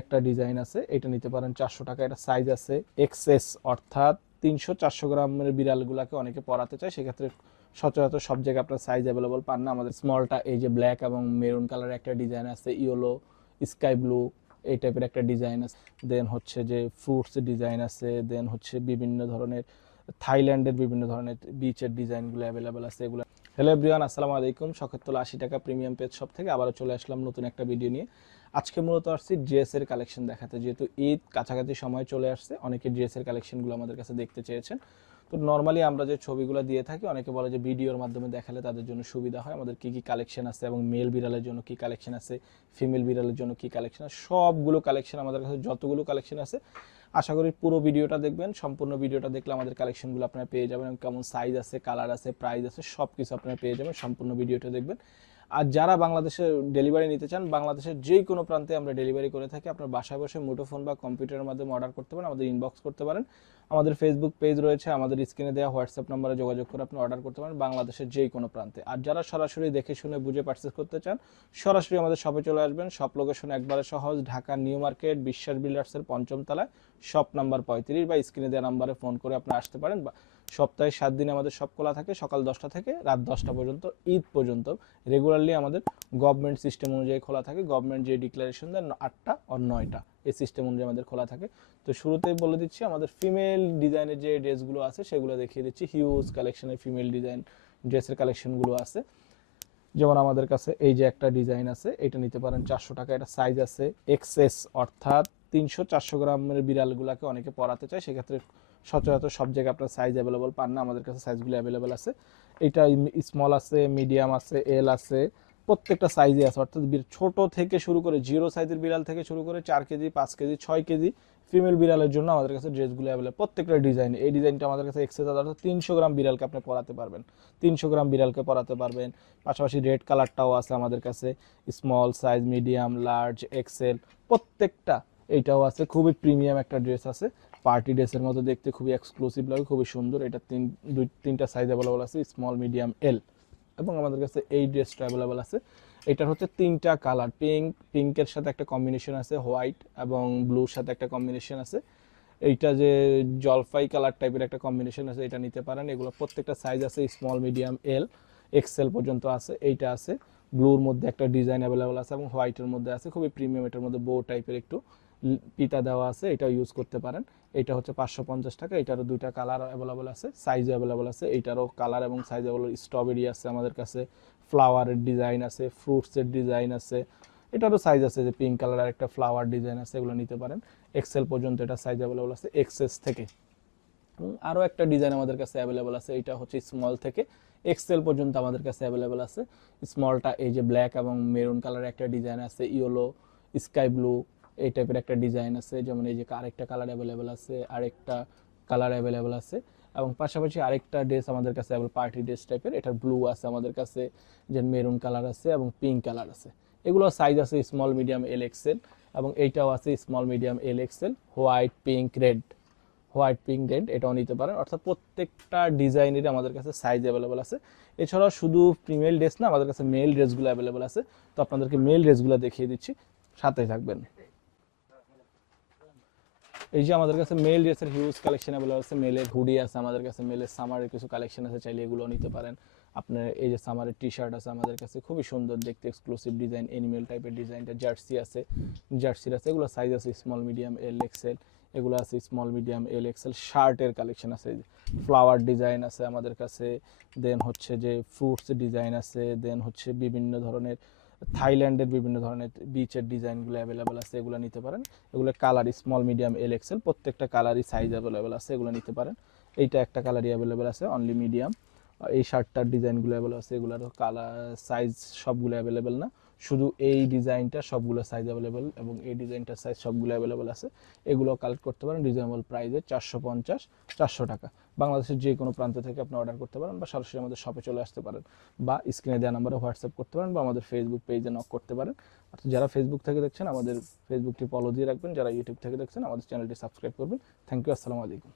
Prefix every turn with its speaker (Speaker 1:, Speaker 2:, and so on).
Speaker 1: একটা ডিজাইন আছে, এটা নিতে পারেন চারশো টাকা, এটা সাইজ আছে এক্সএস অর্থাৎ তিনশো চারশো গ্রামের বিড়ালগুলোকে অনেকে পরাতে চায়। সেক্ষেত্রে সচরাচর সব জায়গায় আপনার সাইজ অ্যাভেলেবল পান না। আমাদের স্মলটা এই যে ব্ল্যাক এবং মেরুন কালারের একটা ডিজাইন আছে ইয়েলো স্কাই ব্লু এই টাইপের একটা ডিজাইন আছে। দেন হচ্ছে যে ফ্রুটস ডিজাইন আছে দেন হচ্ছে বিভিন্ন ধরনের থাইল্যান্ডের বিভিন্ন ধরনের বিচের ডিজাইনগুলো অ্যাভেলেবেল আছে, এগুলো। হ্যালো এভরিওয়ান আসসালামু আলাইকুম। শখেরতলা আশি টাকা প্রিমিয়াম পেজ শপ থেকে আবারও চলে আসলাম নতুন একটা ভিডিও নিয়ে। আজকে মূলত আসছি ড্রেস এর কালেকশন দেখাতে, যেহেতু ঈদ কাছাকাছি সময় চলে আসছে, অনেকে ড্রেস এর কালেকশনগুলো আমাদের কাছে দেখতে চেয়েছেন। তো নর্মালি আমরা যে ছবিগুলো দিয়ে থাকি, অনেকে বলে যে ভিডিওর মাধ্যমে দেখালে তাদের জন্য সুবিধা হয়, আমাদের কি কি কালেকশন আছে এবং মেল বিড়ালের জন্য কি কালেকশন আছে ফিমেল বিড়ালের জন্য কি কালেকশন আছে, সবগুলো কালেকশন আমাদের কাছে, যতগুলো কালেকশন আছে আশা করি পুরো ভিডিওটা দেখবেন, সম্পূর্ণ ভিডিওটা দেখলে আমাদের কালেকশনগুলো আপনারা পেয়ে যাবেন কেমন সাইজ আছে কালার আছে প্রাইস আছে সব কিছু আপনারা পেয়ে যাবেন, সম্পূর্ণ ভিডিওটা দেখবেন। আর যারা বাংলাদেশে ডেলিভারি নিতে চান, বাংলাদেশের যে কোনো প্রান্তে আমরা ডেলিভারি করে থাকি। আপনার বাসায় বসে মুঠোফোন বা কম্পিউটারের মাধ্যমে অর্ডার করতে পারেন, আমাদের ইনবক্স করতে পারেন। আমাদের ফেসবুক পেজ রয়েছে, আমাদের স্ক্রিনে দেওয়া হোয়াটসঅ্যাপ নম্বরে যোগাযোগ করে আপনি অর্ডার করতে পারেন বাংলাদেশের যে কোনো প্রান্তে। আর যারা সরাসরি দেখে শুনে বুঝে পারচেস করতে চান, সরাসরি আমাদের শপে চলে আসবেন। শপ লোকেশন একবারে সহজ ঢাকা নিউ মার্কেট, বিশ্বাস বিল্ডার্সের পঞ্চম তলায় শপ নাম্বার পঁয়ত্রিশ বা স্ক্রিনে দেওয়া নাম্বারে ফোন করে আপনি আসতে পারেন বা সপ্তাহে সাত দিন আমাদের সব খোলা থাকে, সকাল দশটা থেকে রাত দশটা পর্যন্ত, ঈদ পর্যন্ত। রেগুলারলি আমাদের গভর্নমেন্ট সিস্টেম অনুযায়ী খোলা থাকে। গভর্নমেন্ট যে ডিক্লারেশন দেন আটটা আর নয়টা, এই সিস্টেম অনুযায়ী আমাদের খোলা থাকে। তো শুরুতেই বলে দিচ্ছি, আমাদের ফিমেল ডিজাইনের যে ড্রেসগুলো আছে, সেগুলো দেখিয়ে দিচ্ছি। হিউজ কালেকশনের ফিমেল ডিজাইন ড্রেসের কালেকশনগুলো আছে। যেমন আমাদের কাছে এই যে একটা ডিজাইন আছে, এটা নিতে পারেন চারশো টাকা। এটা সাইজ আছে এক্সএস অর্থাৎ তিনশো, চারশো গ্রামের বিড়ালগুলোকে অনেকে পরাতে চায়। সেক্ষেত্রে সচরাচর সব জায়গায় আপনার সাইজ অ্যাভেলেবল পান না। আমাদের কাছে সাইজগুলো অ্যাভেলেবল আছে। এটা স্মল আছে মিডিয়াম আছে এল আছে, প্রত্যেকটা সাইজে আছে। অর্থাৎ ছোট থেকে শুরু করে জিরো সাইজের বিড়াল থেকে শুরু করে চার কেজি, পাঁচ কেজি, ছয় কেজি ফিমেল বিড়ালের জন্য আমাদের কাছে ড্রেসগুলো অ্যাভেলেবল প্রত্যেকটা ডিজাইন এই ডিজাইনটা আমাদের কাছে এক্সেস অর্থাৎ তিনশো গ্রাম বিড়ালকে আপনি পরাতে পারবেন। তিনশো গ্রাম বিড়ালকে পরাতে পারবেন। পাশাপাশি রেড কালারটাও আছে আমাদের কাছে। Small size medium large XL প্রত্যেকটা এইটাও আছে, খুবই প্রিমিয়াম একটা ড্রেস আছে। পার্টি ড্রেসের মতো দেখতে খুবই এক্সক্লুসিভ লাগে, খুবই সুন্দর। এটা তিন, দুই, তিনটা সাইজ অ্যাভেলেবল আছে স্মল মিডিয়াম এল এবং আমাদের কাছে এই ড্রেসটা অ্যাভেলেবল আছে। এটার হচ্ছে তিনটা কালার পিঙ্ক পিঙ্কের সাথে একটা কম্বিনেশন আছে হোয়াইট এবং ব্লুর সাথে একটা কম্বিনেশন আছে। এইটা যে জলফাই কালার টাইপের একটা কম্বিনেশন আছে, এটা নিতে পারেন। এগুলো প্রত্যেকটা সাইজ আছে স্মল মিডিয়াম এল এক্সেল পর্যন্ত আছে, এইটা আছে। ব্লুর মধ্যে একটা ডিজাইন অ্যাভেলেবল আছে এবং হোয়াইটের মধ্যে আছে, খুবই প্রিমিয়াম এটার মধ্যে বো টাইপের একটু। পিতা দেওয়া আছে এটা ইউজ করতে পারেন। এটা হচ্ছে পাঁচশো পঞ্চাশ টাকা, এটারও দুইটা কালার অ্যাভেলেবল আছে সাইজ অ্যাভেলেবল আছে, এটারও কালার এবং সাইজ অ্যাভেলেবল স্ট্রবেরি আছে আমাদের কাছে ফ্লাওয়ারের ডিজাইন আছে ফ্রুটসের ডিজাইন আছে, এটারও সাইজ আছে যে পিঙ্ক কালারের একটা ফ্লাওয়ার ডিজাইন আছে, এগুলো নিতে পারেন। এক্সেল পর্যন্ত এটা সাইজ অ্যাভেলেবল আছে এক্সেস থেকে। আরও একটা ডিজাইন আমাদের কাছে অ্যাভেলেবল আছে, এটা হচ্ছে স্মল থেকে। এক্সেল পর্যন্ত আমাদের কাছে অ্যাভেলেবল আছে। স্মলটা এই যে ব্ল্যাক এবং মেরুন কালারের একটা ডিজাইন আছে ইয়েলো স্কাই ব্লু এই টাইপের একটা ডিজাইন আছে, যেমন এই যে আরেকটা কালার অ্যাভেলেবেল আছে, আরেকটা কালার অ্যাভেলেবেল আছে এবং পাশাপাশি আরেকটা ড্রেস আমাদের কাছে পার্টি ড্রেস টাইপের এটার ব্লু আছে আমাদের কাছে যে মেরুন কালার আছে এবং পিঙ্ক কালার আছে। এগুলো সাইজ আছে স্মল মিডিয়াম এল এক্সেল এবং এইটাও আছে small medium L XL white pink red white pink red এটাও নিতে পারেন। অর্থাৎ প্রত্যেকটা ডিজাইনের আমাদের কাছে সাইজ অ্যাভেলেবল আছে। এছাড়াও শুধু ফিমেল ড্রেস না, আমাদের কাছে মেল ড্রেসগুলো অ্যাভেলেবেল আছে। তো আপনাদেরকে মেল ড্রেসগুলো দেখিয়ে দিচ্ছি সাথে থাকবেন। এই যে আমাদের কাছে মেল ড্রেসের হিউজ কালেকশন অ্যাভেলেবল আছে মেলের হুডি আছে, আমাদের কাছে মেলের সামারের কিছু কালেকশন আছে, চাইলে এগুলো নিতে পারেন। আপনার এই যে সামারের টি শার্ট আছে আমাদের কাছে, খুবই সুন্দর দেখতে এক্সক্লুসিভ ডিজাইন এনিমেল টাইপের ডিজাইনটা জার্সি আছে জার্সির আছে, এগুলো সাইজ আছে স্মল মিডিয়াম এল এক্সেল এগুলো আছে স্মল মিডিয়াম এল এক্সেল শার্টের কালেকশন আছে ফ্লাওয়ার ডিজাইন আছে আমাদের কাছে দেন হচ্ছে যে ফ্রুটস ডিজাইন আছে দেন হচ্ছে বিভিন্ন ধরনের থাইল্যান্ডের বিভিন্ন ধরনের বিচের ডিজাইনগুলো অ্যাভেলেবেল আছে, এগুলো নিতে পারেন। এগুলো colour small medium L XL প্রত্যেকটা কালারই সাইজ অ্যাভেলেবেল আছে, এগুলো নিতে পারেন। এইটা একটা কালারই অ্যাভেলেবেল আছে অনলি মিডিয়াম এই শার্টটার ডিজাইনগুলো অ্যাভেলেবেল আছে এগুলোর কালার সাইজ সবগুলো অ্যাভেলেবেল না। শুধু এই ডিজাইনটা সবগুলো সাইজ অ্যাভেলেবেল এবং এই ডিজাইনটার সাইজ সবগুলো অ্যাভেলেবেল আছে। এগুলো কালেক্ট করতে পারেন রিজনেবল প্রাইসে চারশো পঞ্চাশ, চারশো টাকা। বাংলাদেশের যে কোনো প্রান্ত থেকে আপনি অর্ডার করতে পারেন বা সরাসরি আমাদের শপে চলে আসতে পারেন বা স্ক্রিনে দেওয়া নাম্বারে হোয়াটসঅ্যাপ করতে পারেন বা আমাদের ফেসবুক পেজে নক করতে পারেন। আর যারা ফেসবুক থেকে দেখছেন, আমাদের ফেসবুকটি ফলো দিয়ে রাখবেন। যারা ইউটিউব থেকে দেখছেন, আমাদের চ্যানেলটি সাবস্ক্রাইব করবেন। থ্যাংক ইউ আসসালামু আলাইকুম।